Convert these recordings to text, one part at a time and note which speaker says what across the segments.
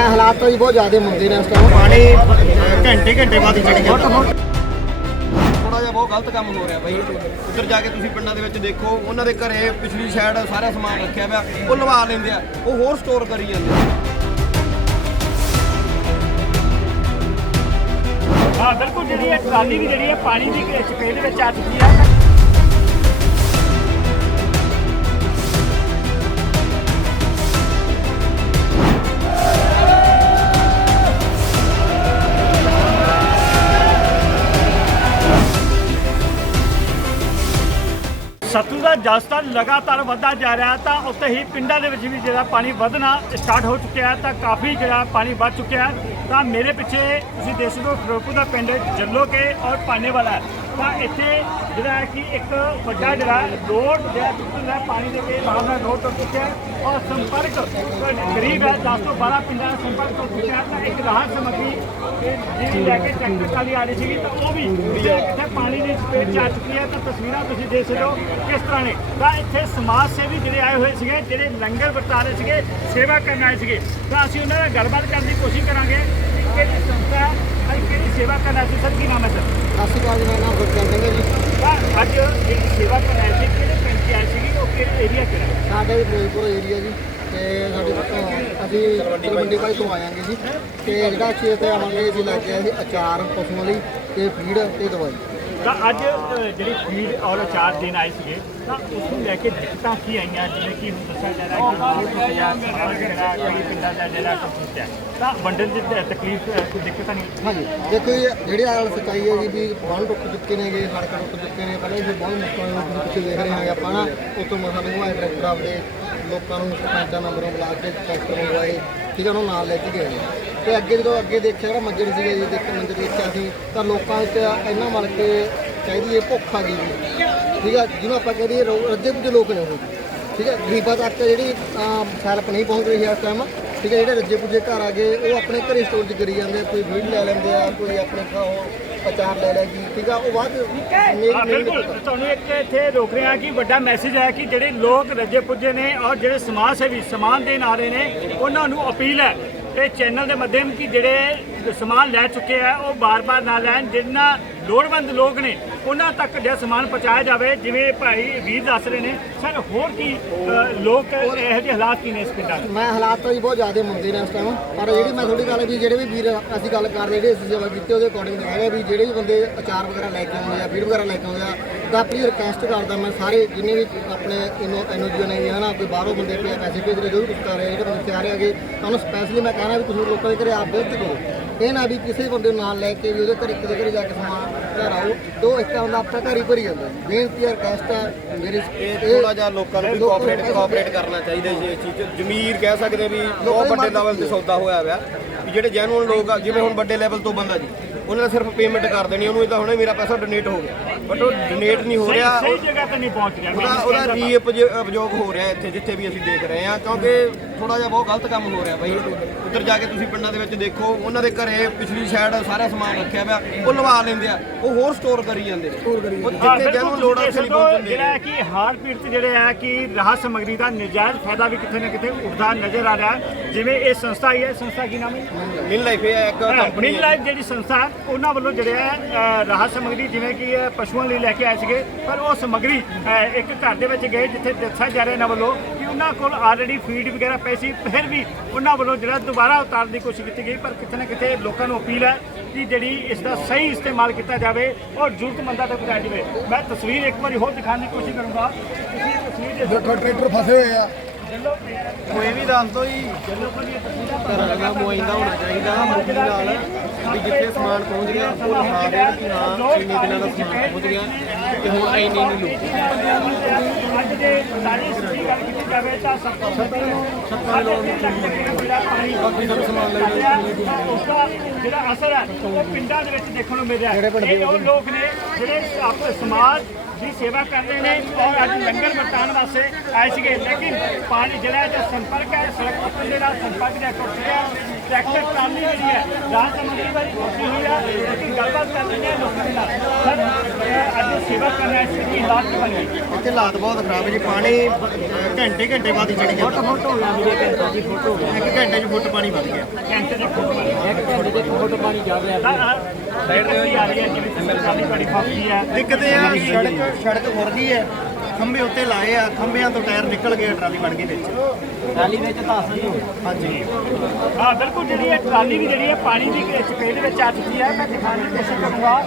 Speaker 1: ਮੈਂ ਹਾਲਾਤ ਤਾਂ ਜੀ ਬਹੁਤ ਜ਼ਿਆਦਾ ਮੰਦੇ ਨੇ ਇਸ ਟਾਈਮ
Speaker 2: ਪਾਣੀ ਘੰਟੇ ਘੰਟੇ ਬਾਅਦ ਹੀ ਚੜੀ ਜਾਂਦਾ ਥੋੜਾ ਜਿਹਾ ਬਹੁਤ ਗਲਤ ਕੰਮ ਹੋ ਰਿਹਾ ਬਾਈ। ਉੱਧਰ ਜਾ ਕੇ ਤੁਸੀਂ ਪਿੰਡਾਂ ਦੇ ਵਿੱਚ ਦੇਖੋ ਉਹਨਾਂ ਦੇ ਘਰੇ ਪਿਛਲੀ ਸਾਈਡ ਸਾਰਾ ਸਮਾਨ ਰੱਖਿਆ ਹੋਇਆ ਉਹ ਲਵਾ ਲੈਂਦੇ ਆ ਉਹ ਹੋਰ ਸਟੋਰ ਕਰੀ ਜਾਂਦੇ ਆ।
Speaker 3: ਹਾਂ ਬਿਲਕੁਲ ਜਿਹੜੀ ਇਹ ਟਰਾਲੀ ਵੀ ਜਿਹੜੀ ਹੈ ਪਾਣੀ ਦੀ ਚਪੇਟ ਦੇ ਵਿੱਚ ਆ ਚੁੱਕੀ ਹੈ ਜਲਸਤਰ ਲਗਾਤਾਰ ਵੱਧਦਾ ਜਾ ਰਿਹਾ ਤਾਂ ਉੱਥੇ ਹੀ ਪਿੰਡਾਂ ਦੇ ਵਿੱਚ ਵੀ ਜਿਹੜਾ ਪਾਣੀ ਵਧਣਾ ਸਟਾਰਟ ਹੋ ਚੁੱਕਿਆ ਹੈ, ਤਾਂ ਕਾਫੀ ਜਿਹੜਾ ਪਾਣੀ ਵੱਧ ਚੁੱਕਿਆ ਹੈ। ਤਾਂ ਮੇਰੇ ਪਿੱਛੇ ਤੁਸੀਂ ਦੇਖ ਸਕਦੇ ਹੋ ਫਿਰੋਜ਼ਪੁਰ ਦਾ ਪਿੰਡ ਜੱਲੋ ਕੇ ਔਰ ਪਾਣੇ ਵਾਲਾ ਹੈ। ਤਾਂ ਇੱਥੇ ਜਿਹੜਾ ਹੈ ਕਿ ਇੱਕ ਵੱਡਾ ਜਿਹੜਾ ਰੋਡ ਜਿਹੜਾ ਟੁੱਟਦਾ ਹੈ ਪਾਣੀ ਦੇ ਕੇ ਬਾਹਰ ਦਾ ਰੋਡ ਟੁੱਟ ਚੁੱਕਿਆ ਔਰ ਸੰਪਰਕ ਕਰੀਬ ਹੈ 10 ਤੋਂ 12 ਪਿੰਡਾਂ ਦਾ ਸੰਪਰਕ ਟੁੱਟ ਚੁੱਕਿਆ ਤਾਂ ਇੱਕ ਰਾਹਤ ਸਮੱਗਰੀ ਜਿਹੜੀ ਲੈ ਕੇ ਟਰੈਕਟਰ ਕਾਲੀ ਆ ਰਹੀ ਸੀਗੀ, ਤਾਂ ਉਹ ਵੀ ਕਿਤੇ ਕਿਤੇ ਪਾਣੀ ਦੀ ਸਪੇਟ ਜਾ ਚੁੱਕੀ ਹੈ, ਤਾਂ ਤਸਵੀਰਾਂ ਤੁਸੀਂ ਦੇਖ ਸਕਦੇ ਹੋ ਕਿਸ ਤਰ੍ਹਾਂ ਨੇ। ਤਾਂ ਇੱਥੇ ਸਮਾਜ ਸੇਵੀ ਜਿਹੜੇ ਆਏ ਹੋਏ ਸੀਗੇ, ਜਿਹੜੇ ਲੰਗਰ ਵਰਤਾ ਰਹੇ ਸੀਗੇ, ਸੇਵਾ ਕਰਨ ਆਏ ਸੀਗੇ, ਤਾਂ ਅਸੀਂ ਉਹਨਾਂ ਨਾਲ ਗੱਲਬਾਤ ਕਰਨ ਦੀ ਕੋਸ਼ਿਸ਼ ਕਰਾਂਗੇ। ਕਿਹੜੀ ਸੰਸਥਾ ਹੈ ਅਤੇ ਕਿਹੜੀ ਸੇਵਾ ਕਰਨ ਆਏ ਸੀ ਸਰ ਕੀ ਨਾਮ ਹੈ ਸਰ?
Speaker 1: ਸਤਿ ਸ਼੍ਰੀ ਅਕਾਲ ਜੀ ਮੇਰਾ ਨਾਮ ਗੁਰਚਰਨ ਸਿੰਘ ਹੈ ਜੀ।
Speaker 3: ਤਾਂ ਅੱਜ ਜਿਹੜੀ ਸੇਵਾ ਕਰਨ ਆਏ ਸੀ ਕਿਹੜੇ ਪਿੰਡ 'ਚ ਆਏ ਸੀਗੇ? ਉਹ ਕਿਹੜੇ ਏਰੀਆ ਕਿਹੜਾ ਹੈ?
Speaker 1: ਸਾਡੇ ਫਿਰੋਜ਼ਪੁਰ ਏਰੀਆ ਜੀ ਤੇ ਸਾਡੇ ਅਹ, ਅਸੀਂ ਤਲਵੰਡੀ ਭਾਈ ਤੋਂ ਆਵਾਂਗੇ ਜੀ। ਤੇ ਜਿਹੜਾ ਅਸੀਂ ਇੱਥੇ ਆਵਾਂਗੇ ਅਸੀਂ ਲੈ ਕੇ ਆਏ ਸੀ ਅਚਾਰ ਪਸ਼ੂਆਂ ਲਈ ਤੇ ਫੀਡ ਤੇ ਦਵਾਈ।
Speaker 3: ਤਾਂ ਅੱਜ ਜਿਹੜੀ ਫੀਡ ਔਰ ਅਚਾਰ ਦੇਣ ਆਏ ਸੀਗੇ, ਤਾਂ ਉਸ ਨੂੰ ਲੈ ਕੇ ਦਿੱਕਤਾਂ ਕੀ ਆਈਆਂ? ਜਿਵੇਂ ਕਿ ਹੁਣ ਦੱਸਿਆ ਜਾ ਰਿਹਾ ਕਿ ਰੋਡ ਟੁੱਟ ਜਿਹੜਾ ਕਈ ਪਿੰਡਾਂ ਦਾ ਜਿਹੜਾ ਟੁੱਟ ਗਿਆ ਤਾਂ ਵੰਡਣ ਦੀ ਤ- ਤਕਲੀਫ ਕੋਈ ਦਿੱਕਤਾਂ ਨਹੀਂ?
Speaker 1: ਹਾਂਜੀ। ਦੇਖੋ ਜੀ, ਜਿਹੜੀ ਹਾਲ ਸਚਾਈ ਹੈ ਜੀ, ਵੀ ਬੰਨ ਟੁੱਟ ਚੁੱਕੇ ਨੇਗੇ ਸੜਕਾਂ ਟੁੱਟ ਚੁੱਕੇ ਨੇ, ਪਹਿਲਾਂ ਵੀ ਬਹੁਤ ਮੁਸ਼ਕਲ ਨਾਲ ਤੁਸੀਂ ਪਿੱਛੇ ਦੇਖ ਰਹੇ ਹਾਂ ਆਪਾਂ ਨਾ ਉਤੋਂ ਮਸਾਂ ਨੂੰ ਆਏ ਟਰੈਕਟਰ ਆਪਦੇ ਲੋਕਾਂ ਨੂੰ ਸਰਪੰਚਾਂ ਨੰਬਰੋਂ ਬੁਲਾ ਕੇ ਟਰੈਕਟਰ ਮੰਗਵਾਏ ਠੀਕ ਹੈ ਉਹਨੂੰ ਨਾਲ ਲੈ ਕੇ ਗਏ ਨੇ। ਤੇ ਅੱਗੇ ਜਦੋਂ ਅੱਗੇ ਦੇਖਿਆ, ਜਿਹੜਾ ਮੰਜਰ ਸੀਗਾ ਜੀ ਦੇਖ ਮੰਜਰ ਦੇਖਿਆ ਸੀ ਤਾਂ ਲੋਕਾਂ 'ਚ ਇੰਨਾ ਮਨ ਕੇ ਚਾਹੀਦੀ ਹੈ ਭੁੱਖ ਆ ਗਈ ਜੀ। ਠੀਕ ਹੈ ਜਿਹਨੂੰ ਆਪਾਂ ਕਹਿ ਕਹਿੰਦੇ ਰੱਜੇ ਪੁੱਜੇ ਲੋਕ ਨੇ ਉਹ। ਠੀਕ ਹੈ ਗਰੀਬਾਂ ਤੱਕ ਜਿਹੜੀ ਹੈਲਪ ਨਹੀਂ ਪਹੁੰਚ ਰਹੀ ਹੈ ਇਸ ਟਾਈਮ ਠੀਕ ਹੈ ਜਿਹੜੇ ਰੱਜੇ ਪੁੱਜੇ ਘਰ ਆ ਗਏ ਉਹ ਆਪਣੇ ਘਰੇ ਸਟੋਰ 'ਚ ਕਰੀ ਜਾਂਦੇ ਆ ਕੋਈ ਫੀਡ ਲੈ ਲੈਂਦੇ ਆ ਕੋਈ ਆਪਣੇ ਘਰੋਂ ਅਚਾਰ ਲੈ ਲੈ ਜੀ ਠੀਕ ਆ ਉਹ ਬਾਅਦ ਮੇਰੀ
Speaker 3: ਹਾਂ ਬਿਲਕੁਲ। ਤੁਹਾਨੂੰ ਇੱਕ ਇੱਥੇ ਰੋਕ ਰਿਹਾ ਕਿ ਵੱਡਾ ਮੈਸੇਜ ਹੈ ਕਿ ਜਿਹੜੇ ਲੋਕ ਰੱਜੇ ਪੁੱਜੇ ਨੇ ਔਰ ਜਿਹੜੇ ਸਮਾਜ ਸੇਵੀ ਸਮਾਨ ਦੇਣ ਆ ਰਹੇ ਨੇ ਉਹਨਾਂ ਨੂੰ ਅਪੀਲ ਹੈ। ਇਹ ਚੈਨਲ ਦੇ ਮਾਧਿਅਮ ਕਿ ਜਿਹੜੇ ਸਮਾਨ ਲੈ ਚੁੱਕੇ ਆ, ਉਹ ਬਾਰ-ਬਾਰ ਨਾ ਲੈਣ, ਜਿੰਨਾ ਲੋੜਵੰਦ ਲੋਕ ਨੇ, ਉਹਨਾਂ ਤੱਕ ਜਿਹੜਾ ਸਮਾਨ ਪਹੁੰਚਾਇਆ ਜਾਵੇ, ਜਿਵੇਂ ਭਾਈ ਵੀਰ ਦੱਸ ਰਹੇ ਨੇ। ਸਰ, ਹੋਰ ਕੀ ਲੋਕ ਇਹੋ ਜਿਹੇ ਹਾਲਾਤ ਕੀ ਨੇ ਇਸ ਪਿੰਡਾਂ ਦੇ?
Speaker 1: ਮੈਂ ਹਾਲਾਤ ਤਾਂ ਜੀ ਬਹੁਤ ਜ਼ਿਆਦਾ ਮੰਦੇ ਨੇ ਇਸ ਟਾਈਮ ਪਰ ਜਿਹੜੀ ਮੈਂ ਤੁਹਾਡੀ ਗੱਲ ਵੀ, ਜਿਹੜੇ ਵੀ ਵੀਰ ਅਸੀਂ ਗੱਲ ਕਰਦੇ ਜਿਹੜੇ ਅਸੀਂ ਸੇਵਾ ਕੀਤੀ, ਉਹਦੇ ਅਕੋਰਡਿੰਗ ਹੈਗਾ ਵੀ ਜਿਹੜੇ ਵੀ ਬੰਦੇ ਅਚਾਰ ਵਗੈਰਾ ਲੈ ਕੇ ਆਉਂਦੇ ਆ ਫੀਡ ਵਗੈਰਾ ਲੈ ਕੇ ਆਉਂਦੇ ਆ ਤਾਂ ਪਲੀਜ਼ ਰਿਕਵੈਸਟ ਕਰਦਾ ਮੈਂ ਸਾਰੇ ਜਿੰਨੇ ਵੀ ਆਪਣੇ ਇਨੋ ਐਨਓਜੀਓ ਨੇ ਹੈ ਨਾ ਕੋਈ ਬਾਹਰੋਂ ਬੰਦੇ ਪੇ ਪੈਸੇ ਭੇਜ ਰਹੇ ਜੋ ਵੀ ਕੁਝ ਕਰ ਰਹੇ ਜਿਹੜੇ ਬੰਦੇ ਆ ਰਹੇ ਹੈਗੇ ਤਾਂ ਉਹਨੂੰ ਸਪੈਸ਼ਲੀ ਮੈਂ ਕਹਿਣਾ ਵੀ ਤੁਸੀਂ ਲੋਕਾਂ ਦੇ ਘਰੇ ਆਪ ਵਿਜ਼ਿਟ ਕਰੋ। ਇਹ ਨਾ ਵੀ ਕਿਸੇ ਬੰਦੇ ਨੂੰ ਨਾਲ ਲੈ ਕੇ ਵੀ ਉਹਦੇ ਘਰੇ ਇੱਕ ਦੇ ਘਰੇ ਜਾ ਕੇ ਸਮਾਨ ਘਰ ਆਓ ਤੋਂ ਇੱਕ ਬੰਦਾ ਆਪਣਾ ਘਰ ਹੀ ਭਰੀ ਜਾਂਦਾ। ਬੇਨਤੀ ਹੈ ਰਿਕਵੈਸਟ ਹੈ ਮੇਰੇ
Speaker 2: ਥੋੜਾ ਜਿਹਾ ਲੋਕਾਂ ਨੂੰ ਵੀ ਕੋਆਪਰੇਟ ਕੋਆਪਰੇਟ ਕਰਨਾ ਚਾਹੀਦਾ ਜੀ ਇਸ ਚੀਜ਼ ਜ਼ਮੀਰ ਕਹਿ ਸਕਦੇ ਵੀ ਬਹੁਤ ਵੱਡੇ ਲੈਵਲ ਤੇ ਸੌਦਾ ਹੋਇਆ ਹੋਇਆ ਵੀ ਜਿਹੜੇ ਜੈਨੂਅਲ ਲੋਕ ਆ ਜਿਵੇਂ ਹੁਣ ਵੱਡੇ ਲੈਵਲ ਤੋਂ ਬੰਦਾ ਜੀ ਉਹਨਾਂ ਨੇ ਸਿਰਫ ਪੇਮੈਂਟ ਕਰ ਦੇਣੀ ਉਹਨੂੰ ਇਹ ਤਾਂ ਹੁਣੇ ਮੇਰਾ ਪੈਸਾ ਡੋਨੇਟ ਹੋ ਗਿਆ। ਬਟ ਉਹ ਡੋਨੇਟ ਨਹੀਂ ਹੋ ਰਿਹਾ।
Speaker 3: ਸਹੀ ਜਗ੍ਹਾ ਤੇ ਨਹੀਂ ਪਹੁੰਚ ਰਿਹਾ।
Speaker 2: ਉਹਦਾ ਉਹਦਾ ਰੀਅਪਯੋਗ ਹੋ ਰਿਹਾ ਇੱਥੇ ਜਿੱਥੇ ਵੀ ਅਸੀਂ ਦੇਖ ਰਹੇ ਹਾਂ ਕਿਉਂਕਿ ਥੋੜਾ ਜਿਹਾ ਬਹੁਤ ਗਲਤ ਕੰਮ ਹੋ ਰਿਹਾ ਬਾਈ। ਉੱਧਰ ਜਾ ਕੇ ਤੁਸੀਂ ਪਿੰਡਾਂ ਦੇ ਵਿੱਚ ਦੇਖੋ ਉਹਨਾਂ ਦੇ ਘਰੇ ਪਿਛਲੀ ਸਾਈਡ ਸਾਰਾ ਸਮਾਨ ਰੱਖਿਆ ਹੋਇਆ ਉਹ ਲਵਾ ਲੈਂਦੇ ਆ ਉਹ ਹੋਰ ਸਟੋਰ ਕਰੀ ਜਾਂਦੇ।
Speaker 3: ਹਾਂ,
Speaker 2: ਜਿੱਥੇ ਜਿਹਨੂੰ ਲੋੜ ਆ ਉੱਥੇ ਨਹੀਂ
Speaker 3: ਦੇਖੋ,
Speaker 2: ਪਹੁੰਚਦੇ
Speaker 3: ਜਿਹੜਾ ਹੈ ਕਿ ਹਾਰ ਪੀੜਤ ਜਿਹੜੇ ਹੈ ਕਿ ਰਾਹਤ ਸਮਗਰੀ ਦਾ ਨਜਾਇਜ਼ ਫਾਇਦਾ ਵੀ ਕਿਤੇ ਨਾ ਕਿਤੇ ਉੱਠਦਾ ਨਜ਼ਰ ਆ ਰਿਹਾ। ਹੈ ਜਿਵੇਂ ਇਹ ਸੰਸਥਾ ਹੀ ਹੈ ਸੰਸਥਾ ਕੀ ਨਾਮ ਹੈ?
Speaker 2: ਮਿਲ ਲਾਈਫ ਇਹ ਇੱਕ ਕੰਪਨੀ
Speaker 3: ਮਿਲ ਲਾਈਫ ਜਿਹੜੀ ਸੰਸਥਾ ਹੈ ਉਹਨਾਂ ਵੱਲੋਂ ਜਿਹੜੇ ਹੈ ਅ, ਰਾਹਤ ਸਮਗਰੀ ਜਿਵੇਂ ਕਿ ਇਹ ਪਸ਼ੂਆਂ ਲਈ ਲੈ ਕੇ ਆਏ ਸੀਗੇ, ਪਰ ਉਹ ਸਮਗਰੀ ਇੱਕ ਘਰ ਦੇ ਵਿੱਚ ਗਏ ਜਿੱਥੇ ਦੱਸਿਆ ਜਾ ਰਿਹਾ ਇਹਨਾਂ ਵੱਲੋਂ ਕਿ ਉਹਨਾਂ ਕੋਲ ਆਲਰੇਡੀ ਫੀਡ ਵਗੈਰਾ ਪਈ ਸੀ, ਫਿਰ ਵੀ ਉਹਨਾਂ ਵੱਲੋਂ ਜਿਹੜਾ ਦੁਬਾਰਾ ਉਤਾਰਨ ਦੀ ਕੋਸ਼ਿਸ਼ ਕੀਤੀ ਗਈ, ਪਰ ਕਿਤੇ ਨਾ ਕਿਤੇ ਲੋਕਾਂ ਨੂੰ ਅਪੀਲ ਹੈ ਕਿ ਜਿਹੜੀ ਇਸ ਦਾ ਸਹੀ ਇਸਤੇਮਾਲ ਕੀਤਾ ਜਾਵੇ ਔਰ ਜ਼ਰੂਰਤਮੰਦਾਂ ਤੱਕ ਪਹੁੰਚਾਇਆ ਜਾਵੇ। ਮੈਂ ਤਸਵੀਰ ਇੱਕ ਵਾਰੀ ਹੋਰ ਦਿਖਾਉਣ ਦੀ ਕੋਸ਼ਿਸ਼ ਕਰੂੰਗਾ। ਤੁਸੀਂ ਤਸਵੀਰ
Speaker 4: ਦੇਖੋ, ਟਰੈਕਟਰ ਫਸੇ ਹੋਏ ਆ।
Speaker 2: ਕੋਈ ਵੀ ਦੱਸ ਦੋ ਜੀ ਘਰਾਂ ਦਾ ਮੁਆਇੰਦਾ ਹੋਣਾ ਚਾਹੀਦਾ ਮੁੱਢੀ ਨਾਲ ਵੀ ਜਿੱਥੇ ਸਮਾਨ ਪਹੁੰਚ ਗਿਆ ਉਹ ਲਿਖਾ ਦੇਣ ਕਿ ਹਾਂ ਇੰਨੇ ਦਿਨਾਂ ਦਾ ਸਮਾਨ ਪਹੁੰਚ ਗਿਆ ਤੇ ਹੁਣ ਇੰਨੇ ਨਹੀਂ ਲੋਕ
Speaker 3: ਅੱਜ ਦੇ ਸਾਰੀ ਸੱਚੀ ਗੱਲ ਕੀਤੀ ਜਾਵੇ ਤਾਂ ਸਭ ਤੋਂ ਸੱਤਰ ਨੂੰ ਸੱਤਰ ਲੋਕ ਜਿਹੜਾ ਪਾਣੀ ਬਾਕੀ ਸਭ ਸਮਾਨ। ਲੈ ਉਸਦਾ ਜਿਹੜਾ ਅਸਰ ਹੈ ਉਹ ਪਿੰਡਾਂ ਦੇ ਵਿੱਚ ਦੇਖਣ ਨੂੰ ਮਿਲ ਰਿਹਾ ਹੈ ਇਹ ਉਹ ਲੋਕ ਨੇ। ਜਿਹੜੇ ਆਪਣੇ ਸਮਾਜ ਦੀ ਸੇਵਾ ਕਰਦੇ ਨੇ ਔਰ ਅੱਜ ਲੰਗਰ ਵਰਤਾਉਣ ਵਾਸਤੇ ਆਏ ਸੀਗੇ। ਲੇਕਿਨ ਪਾਣੀ ਜਿਹੜਾ ਜੋ ਸੰਪਰਕ ਹੈ ਸੜਕ ਪੱਟਣ ਦੇ ਨਾਲ ਸੰਪਰਕ ਦਾ ਟੁੱਟ ਗਿਆ ਟਰੈਕਟਰ ਟਰਾਲੀ ਜਿਹੜੀ ਹੈ ਰਾਜ ਸਮਗਰੀ ਵਾਲੀ ਪਹੁੰਚੀ ਹੋਈ ਹੈ ਲੇਕਿਨ ਗੱਲਬਾਤ ਕਰ ਲੈਂਦੇ ਹਾਂ ਲੋਕਾਂ ਦੇ ਨਾਲ। ਸਰ ਅਹ ਅੱਜ ਸੇਵਾ ਕਰਨਾ ਇਸ ਦੀ ਹਾਲਾਤ ਕੀ ਬਣ? ਗਈ
Speaker 1: ਇੱਥੇ ਹਾਲਾਤ ਬਹੁਤ ਖਰਾਬ ਹੈ ਜੀ ਪਾਣੀ ਘੰਟੇ ਘੰਟੇ ਬਾਅਦ ਚੜੀ ਜਾਂਦਾ ਫੁੱਟ ਹੋ ਗਿਆ ਵੀਰੇ ਘੰਟੇ ਜੀ ਫੁੱਟ ਹੋ ਗਿਆ ਇੱਕ ਘੰਟੇ 'ਚ ਫੁੱਟ ਪਾਣੀ ਵੱਧ ਗਿਆ।
Speaker 3: ਘੰਟੇ ਦੇ ਫੁੱਟ ਇੱਕ ਘੰਟੇ ਦੇ ਫੁੱਟ ਪਾਣੀ ਜਾ ਰਿਹਾ। ਸਾਈਡ ਤੇ ਆ ਰਹੀ ਹੈ ਜਿਵੇਂ ਸਰਕਾਰੀ ਬੜੀ ਫਸਦੀ ਹੈ
Speaker 1: ਦਿੱਕਤ ਇਹ ਆ ਸੜਕ ਸੜਕ ਗਈ ਹੈ। ਖੰਭੇ ਉੱਤੇ ਲਾਏ ਆ ਖੰਭਿਆਂ ਤੋਂ ਟਾਇਰ ਨਿਕਲ ਗਏ ਟਰਾਲੀ ਬਣ ਗਈ ਵਿੱਚ। ਟਰਾਲੀ ਵਿੱਚ ਤਾਂ ਹਾਂਜੀ।
Speaker 3: ਹਾਂ ਬਿਲਕੁਲ ਜਿਹੜੀ ਹੈ ਟਰਾਲੀ ਵੀ ਜਿਹੜੀ ਹੈ ਪਾਣੀ ਦੀ ਚਪੇਟ ਵਿੱਚ ਆ ਚੁੱਕੀ ਹੈ ਮੈਂ ਦਿਖਾਉਣ ਦੀ ਕੋਸ਼ਿਸ਼ ਕਰੂੰਗਾ।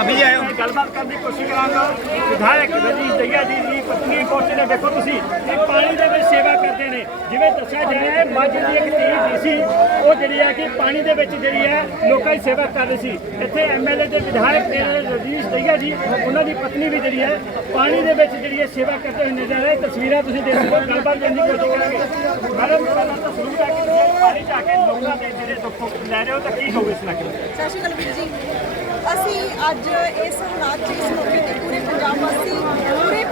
Speaker 3: ਅਭੀ ਆਇਓ ਗੱਲਬਾਤ ਕਰਨ ਦੀ ਕੋਸ਼ਿਸ਼ ਕਰਾਂਗਾ। ਵਿਧਾਇਕ ਰਜੀਸ਼ ਦਈਆ ਜੀ ਦੀ ਪਤਨੀ ਨੇ ਦੇਖੋ ਤੁਸੀਂ ਇਹ ਪਾਣੀ ਦੇ ਵਿੱਚ ਸੇਵਾ ਕਰਦੇ ਨੇ। ਜਿਵੇਂ ਦੱਸਿਆ ਜਾ ਰਿਹਾ ਹੈ, ਮੱਝ ਦੀ ਇੱਕ ਧੀ ਸੀ। ਉਹ ਜਿਹੜੀ ਹੈ ਕਿ ਪਾਣੀ ਦੇ ਵਿੱਚ ਜਿਹੜੀ ਹੈ ਲੋਕਾਂ ਦੀ ਸੇਵਾ ਕਰ ਰਹੀ ਸੀ। ਇੱਥੇ ਐਮਐਲਏ ਦੇ ਵਿਧਾਇਕ ਰਜੀਸ਼ ਦਈਆ ਜੀ, ਉਹਨਾਂ ਦੀ ਪਤਨੀ ਵੀ ਜਿਹੜੀ ਹੈ ਪਾਣੀ ਦੇ ਵਿੱਚ ਜਿਹੜੀ ਹੈ ਸੇਵਾ ਕਰਦੇ ਹੋਏ ਨਜ਼ਰ ਆ ਤਸਵੀਰਾਂ ਤੁਸੀਂ ਦੇਖ ਸਕਦੇ ਹੋ, ਗੱਲਬਾਤ ਕਰਨ ਦੀ ਕੋਸ਼ਿਸ਼ ਕਰਾਂਗੇ ਮੈਡਮ, ਪਹਿਲਾਂ ਤਾਂ ਸ਼ੁਰੂ ਹੈ ਪਾਣੀ ਜਾ ਕੇ ਲੋਕਾਂ ਦੇ ਜਿਹੜੇ ਦੁੱਖ ਲੈ ਰਹੇ ਹੋ, ਤਾਂ ਕੀ ਹੋਵੇ ਇਸ ਲੱਗੇ
Speaker 4: ਸਤਿ ਸ਼੍ਰੀ ਅਕਾਲ ਵੀਰ ਜੀ। ਅਸੀਂ ਅੱਜ ਇਸ ਹਾਲਾਤ 'ਚ ਇਸ ਮੌਕੇ ਤੇ ਪੂਰੇ ਪੰਜਾਬ ਵਾਸੀ, ਪੂਰੇ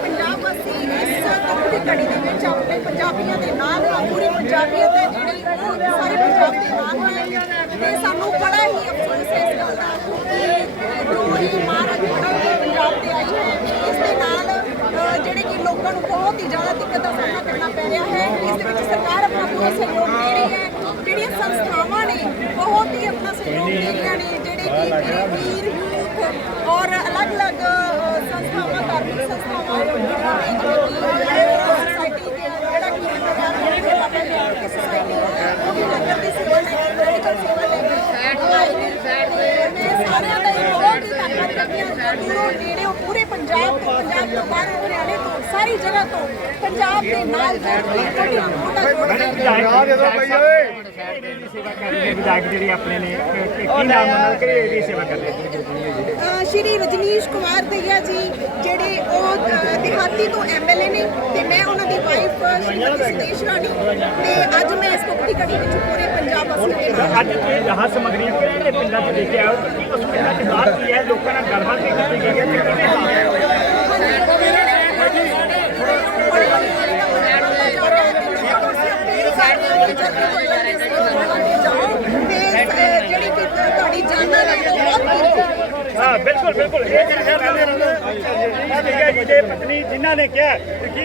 Speaker 4: ਇਸ ਦੁੱਖ ਦੀ ਘੜੀ ਦੇ ਵਿੱਚ ਆਪਣੇ ਪੰਜਾਬੀਆਂ ਦੇ ਨਾਲ ਆ ਪੂਰੀ ਪੰਜਾਬੀਅਤ ਹੈ ਜਿਹੜੀ ਉਹ ਸਾਰੇ ਪੰਜਾਬ ਦੇ ਨਾਲ ਹੈ ਤੇ ਸਾਨੂੰ ਬੜਾ ਹੀ ਅਫਸੋਸ ਹੈ ਇਸ ਗੱਲ ਦਾ ਕਿ ਜੋ ਇਹ ਮਾਰ ਅੱਜ ਬੜਾ ਪੰਜਾਬ ਤੇ ਆਈ ਹੈ ਇਸ ਦੇ ਨਾਲ ਅ, ਜਿਹੜੇ ਕਿ ਲੋਕਾਂ ਨੂੰ ਬਹੁਤ ਹੀ ਜ਼ਿਆਦਾ ਦਿੱਕਤ ਦਾ ਸਾਹਮਣਾ ਕਰਨਾ ਪੈ ਰਿਹਾ ਹੈ ਇਸ ਦੇ ਵਿੱਚ ਸਰਕਾਰ ਆਪਣਾ ਪੂਰਾ ਸਹਿਯੋਗ ਦੇ ਰਹੀ ਹੈ ਜਿਹੜੀਆਂ ਸੰਸਥਾਵਾਂ ਨੇ ਬਹੁਤ ਹੀ ਆਪਣਾ ਸਹਿਯੋਗ ਦੇ ਰਹੀਆਂ ਨੇ ਜਿਹੜੇ ਕਿ ਨੇੜਿਓਂ ਪੂਰੇ ਪੰਜਾਬ ਤੋਂ ਪੰਜਾਬ ਤੋਂ ਬਾਹਰ ਹਰਿਆਣੇ ਤੋਂ ਸਾਰੀ ਜਗ੍ਹਾ ਤੋਂ ਪੰਜਾਬ ਦੇ? ਨਾਲ
Speaker 3: ਵਿਧਾਇਕ ਜਿਹੜੇ ਆਪਣੇ ਨੇ ਕਿ- ਨਾਮ ਨਾਲ ਕਿਹੜੀ ਦੀ ਸੇਵਾ ਕਰਦੇ
Speaker 4: ਅ, ਸ਼੍ਰੀ ਰਜਨੀਸ਼ ਕੁਮਾਰ ਦਈਆ ਜੀ ਜਿਹੜੇ ਉਹ ਦਿਹਾਤੀ ਤੋਂ ਐਮਐਲਏ ਨੇ ਤੇ ਮੈਂ ਉਹਨਾਂ ਦੀ ਵਾਈਫ ਸ਼੍ਰੀਮਤੀ ਸੁਦੇਸ਼ ਰਾਣੀ ਤੇ ਅੱਜ ਮੈਂ ਇਸ ਵਕਤ ਦੀ ਘੜੀ ਵਿੱਚ ਪੂਰੇ ਪੰਜਾਬ ਵਾਸੀਆਂ ਦੇ ਨਾਲ
Speaker 3: ਅੱਜ ਤੁਸੀਂ ਰਾਹਤ ਸਮਗਰੀ ਕਿਹੜੇ ਪਿੰਡਾਂ 'ਚ ਲੈ ਕੇ ਆਓ ਤੇ ਕੀ ਉਸ ਪਿੰਡਾਂ 'ਚ ਬਾਤ ਕੀ ਹੈ? ਲੋਕਾਂ ਨਾਲ ਗੱਲਬਾਤ ਕੀਤੀ ਗਈ ਹੈ ਤੇ ਕਿਵੇਂ ਹਾਲਾਤ ਹੈ?
Speaker 4: ਜਿਹੜੀ ਕਿ ਤੁਹਾਡੀ ਜਾਨਾਂ ਨੇ ਉਹ ਬਹੁਤ ਕੀਤੀ
Speaker 3: ਹਾਂ ਬਿਲਕੁਲ ਬਿਲਕੁਲ। ਇਹ ਜਿਹੜਾ ਗੱਲ ਪਤਨੀ ਜਿਨ੍ਹਾਂ ਨੇ ਕਿਹਾ ਕਿ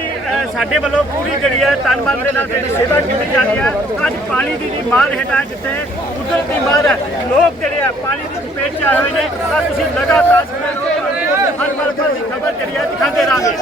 Speaker 3: ਸਾਡੇ ਵੱਲੋਂ ਪੂਰੀ ਜਿਹੜੀ ਹੈ ਤਨ ਮਨ ਦੇ ਨਾਲ ਜਿਹੜੀ ਸੇਵਾ ਕੀਤੀ ਜਾ ਰਹੀ ਹੈ, ਅੱਜ ਪਾਣੀ ਦੀ ਦੀ ਮਾਰ ਹੇਠਾਂ ਜਿੱਥੇ ਕੁਦਰਤ ਦੀ ਮਾਰ ਹੈ, ਲੋਕ ਜਿਹੜੇ ਆ ਪਾਣੀ ਦੀ ਚਪੇਟ 'ਚ ਆਏ ਹੋਏ ਨੇ, ਤਾਂ ਤੁਸੀਂ ਲਗਾਤਾਰ ਹਰ ਪਲ ਦੀ ਖਬਰ ਜਿਹੜੀ ਹੈ ਦਿਖਾਉਂਦੇ ਰਹਾਂਗੇ।